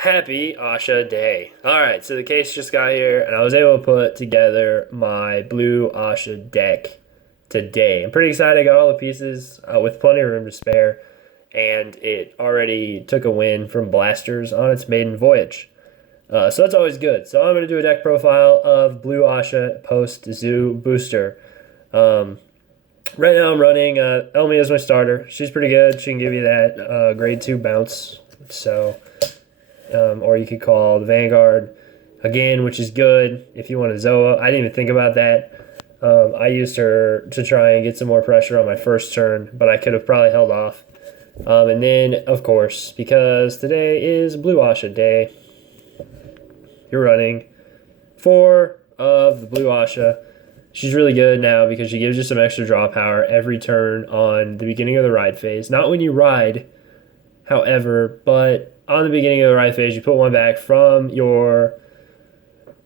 Happy Asha Day. Alright, so the case just got here, and I was able to put together my blue Asha deck today. I'm pretty excited. I got all the pieces with plenty of room to spare, and it already took a win from Blasters on its maiden voyage. So that's always good. So I'm going to do a deck profile of blue Asha post Zoo Booster. Um, right now I'm running Elmi as my starter. She's pretty good. She can give you that grade 2 bounce. So or you could call the Vanguard again, which is good if you want a Zoa. I didn't even think about that. I used her to try and get some more pressure on my first turn, but I could have probably held off. And then, of course, because today is Blue Asha Day, you're running 4 of the Blue Asha. She's really good now because she gives you some extra draw power every turn on the beginning of the ride phase. Not when you ride, however, but on the beginning of the ride phase, you put one back from your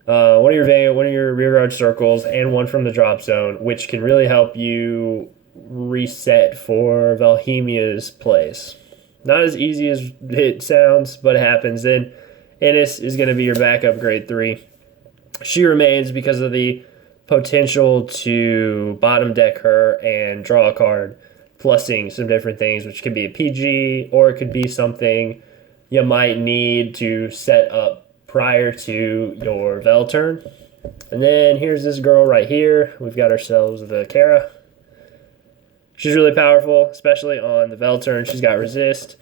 one of your rear guard circles and one from the drop zone, which can really help you reset for Valhemia's place. Not as easy as it sounds, but it happens. Then Ennis is going to be your backup grade 3. She remains because of the potential to bottom deck her and draw a card, plussing some different things, which could be a PG or it could be something you might need to set up prior to your Vel turn. And then here's this girl right here. We've got ourselves the Kara. She's really powerful, especially on the Vel turn. She's got resist,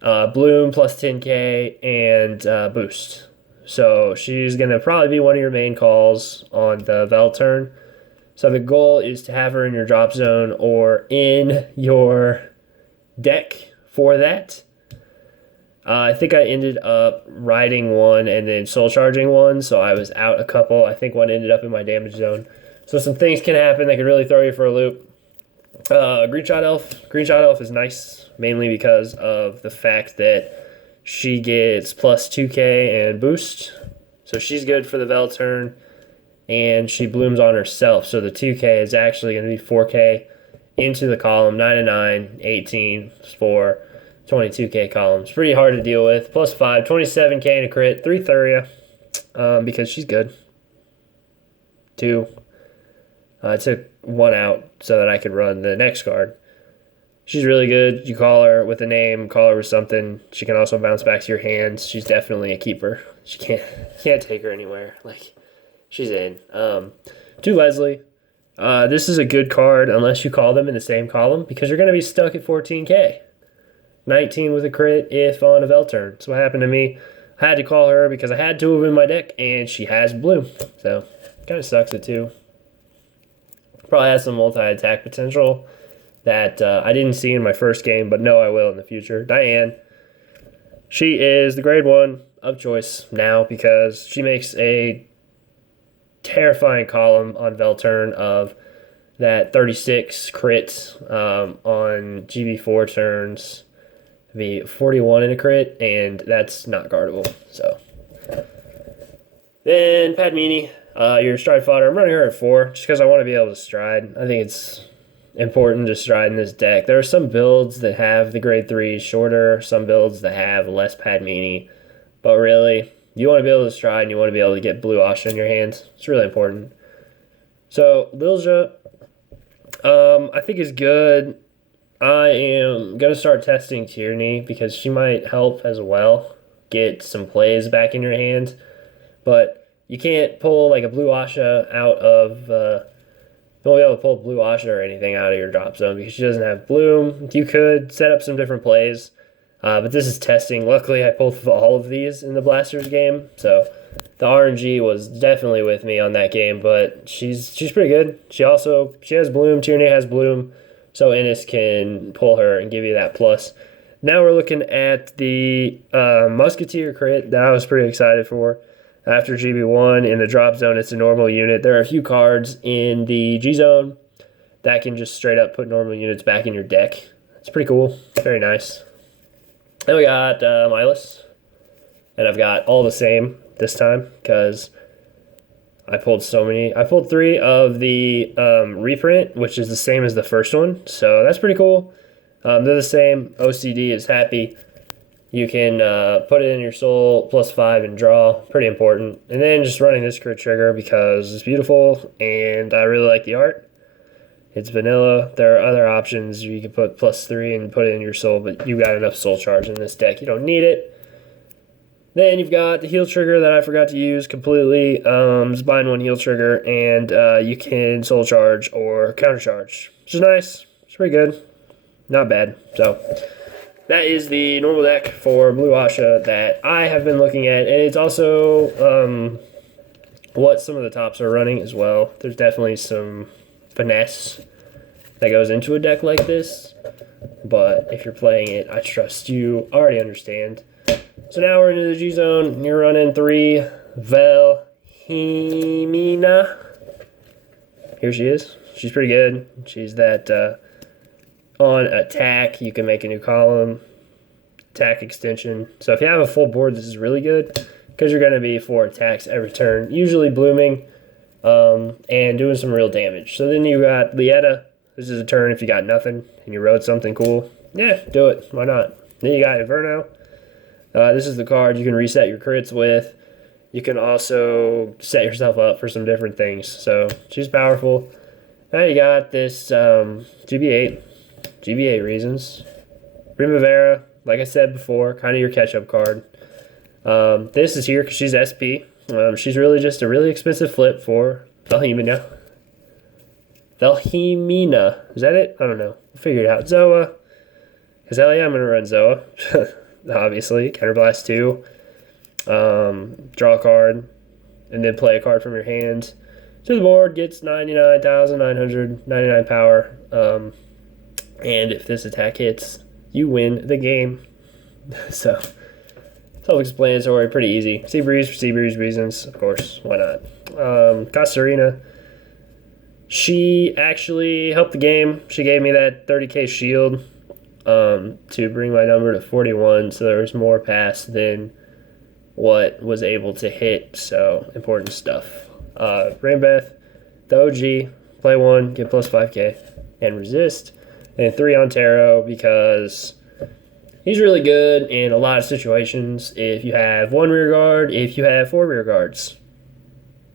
bloom plus 10k, and boost. So she's going to probably be one of your main calls on the Vel turn. So the goal is to have her in your drop zone or in your deck for that. I think I ended up riding one and then soul charging one, so I was out a couple. I think one ended up in my damage zone. So some things can happen that could really throw you for a loop. Green Shot Elf. Green Shot Elf is nice, mainly because of the fact that she gets plus 2k and boost. So she's good for the Vel turn, and she blooms on herself. So the 2k is actually going to be 4k into the column, 9 and 9, 18 for 22k columns. Pretty hard to deal with. Plus 5, 27k and a crit, 3 Thuria, because she's good. 2. I took 1 out so that I could run the next card. She's really good. You call her with a name, call her with something. She can also bounce back to your hands. She's definitely a keeper. You can't take her anywhere. Like, she's in. 2 Leslie. This is a good card unless you call them in the same column because you're going to be stuck at 14k. 19 with a crit if on a Vel turn. That's what happened to me. I had to call her because I had 2 of them in my deck, and she has bloom. So, kind of sucks at 2. Probably has some multi-attack potential that I didn't see in my first game, but know I will in the future. Diane. She is the grade 1 of choice now because she makes a terrifying column on Vel turn of that 36 crit on GB4 turns. Be 41 in a crit, and that's not guardable. So then Padmini, your stride fodder. I'm running her at 4 just because I want to be able to stride. I think it's important to stride in this deck. There are some builds that have the grade 3 shorter, some builds that have less Padmini, but really, you want to be able to stride and you want to be able to get blue Asha in your hands. It's really important. So Lilja, I think is good. I am going to start testing Tierney because she might help as well get some plays back in your hand. But you can't pull like a blue Asha out of... you won't be able to pull blue Asha or anything out of your drop zone because she doesn't have bloom. You could set up some different plays, but this is testing. Luckily, I pulled all of these in the Blasters game, so the RNG was definitely with me on that game, but she's pretty good. She has bloom. Tierney has bloom. So Ennis can pull her and give you that plus. Now we're looking at the Musketeer crit that I was pretty excited for. After GB1 in the drop zone, it's a normal unit. There are a few cards in the G zone that can just straight up put normal units back in your deck. It's pretty cool. Very nice. Then we got Milas. And I've got all the same this time because I pulled so many. I pulled 3 of the reprint, which is the same as the first one. So that's pretty cool. They're the same. OCD is happy. You can put it in your soul, +5 and draw. Pretty important. And then just running this crit trigger because it's beautiful and I really like the art. It's vanilla. There are other options. You can put +3 and put it in your soul, but you've got enough soul charge in this deck. You don't need it. Then you've got the heal trigger that I forgot to use completely. It's bind 1 heal trigger, and you can soul charge or counter charge, which is nice. It's pretty good. Not bad. So that is the normal deck for Blue Ahsha that I have been looking at, and it's also what some of the tops are running as well. There's definitely some finesse that goes into a deck like this, but if you're playing it, I trust you already understand. So now we're into the G zone. You're running 3 Velhemina. Here she is. She's pretty good. She's that on attack, you can make a new column, attack extension. So if you have a full board, this is really good because you're going to be 4 attacks every turn, usually blooming and doing some real damage. So then you got Lieta. This is a turn if you got nothing and you wrote something cool. Yeah, do it. Why not? Then you got Inferno. This is the card you can reset your crits with. You can also set yourself up for some different things. So she's powerful. Now you got this GB8 reasons. Primavera, like I said before, kind of your catch-up card. This is here because she's SP. She's really just a really expensive flip for Velhemina. Velhemina. Is that it? I don't know. We'll figure it out. Zoa. Because hell yeah, I'm going to run Zoa. Obviously. Counterblast 2. Draw a card. And then play a card from your hand to the board. Gets 99,999 power. And if this attack hits, you win the game. So, self-explanatory, pretty easy. Sea Breeze for Sea Breeze reasons, of course. Why not? Kasarina. She actually helped the game. She gave me that 30k shield to bring my number to 41, so there was more pass than what was able to hit, so important stuff. Rainbeth, the OG, play 1, get +5k, and resist. And 3 on Tarot because he's really good in a lot of situations. If you have 1 rear guard, if you have 4 rear guards,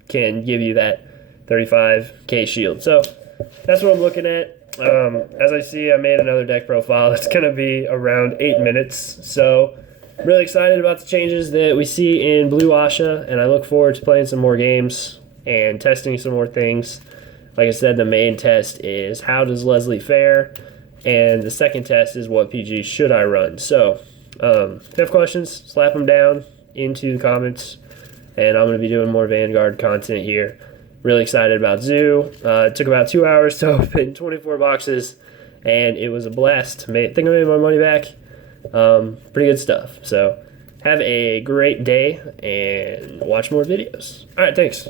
can give you that 35k shield. So that's what I'm looking at. As I see, I made another deck profile that's going to be around 8 minutes. So I'm really excited about the changes that we see in Blue Ahsha, and I look forward to playing some more games and testing some more things. Like I said, the main test is how does Leslie fare, and the second test is what PG should I run. So if you have questions, slap them down into the comments, and I'm going to be doing more Vanguard content here. Really excited about Zoo. It took about 2 hours to open 24 boxes, and it was a blast. I think I made my money back. Pretty good stuff. So have a great day, and watch more videos. All right, thanks.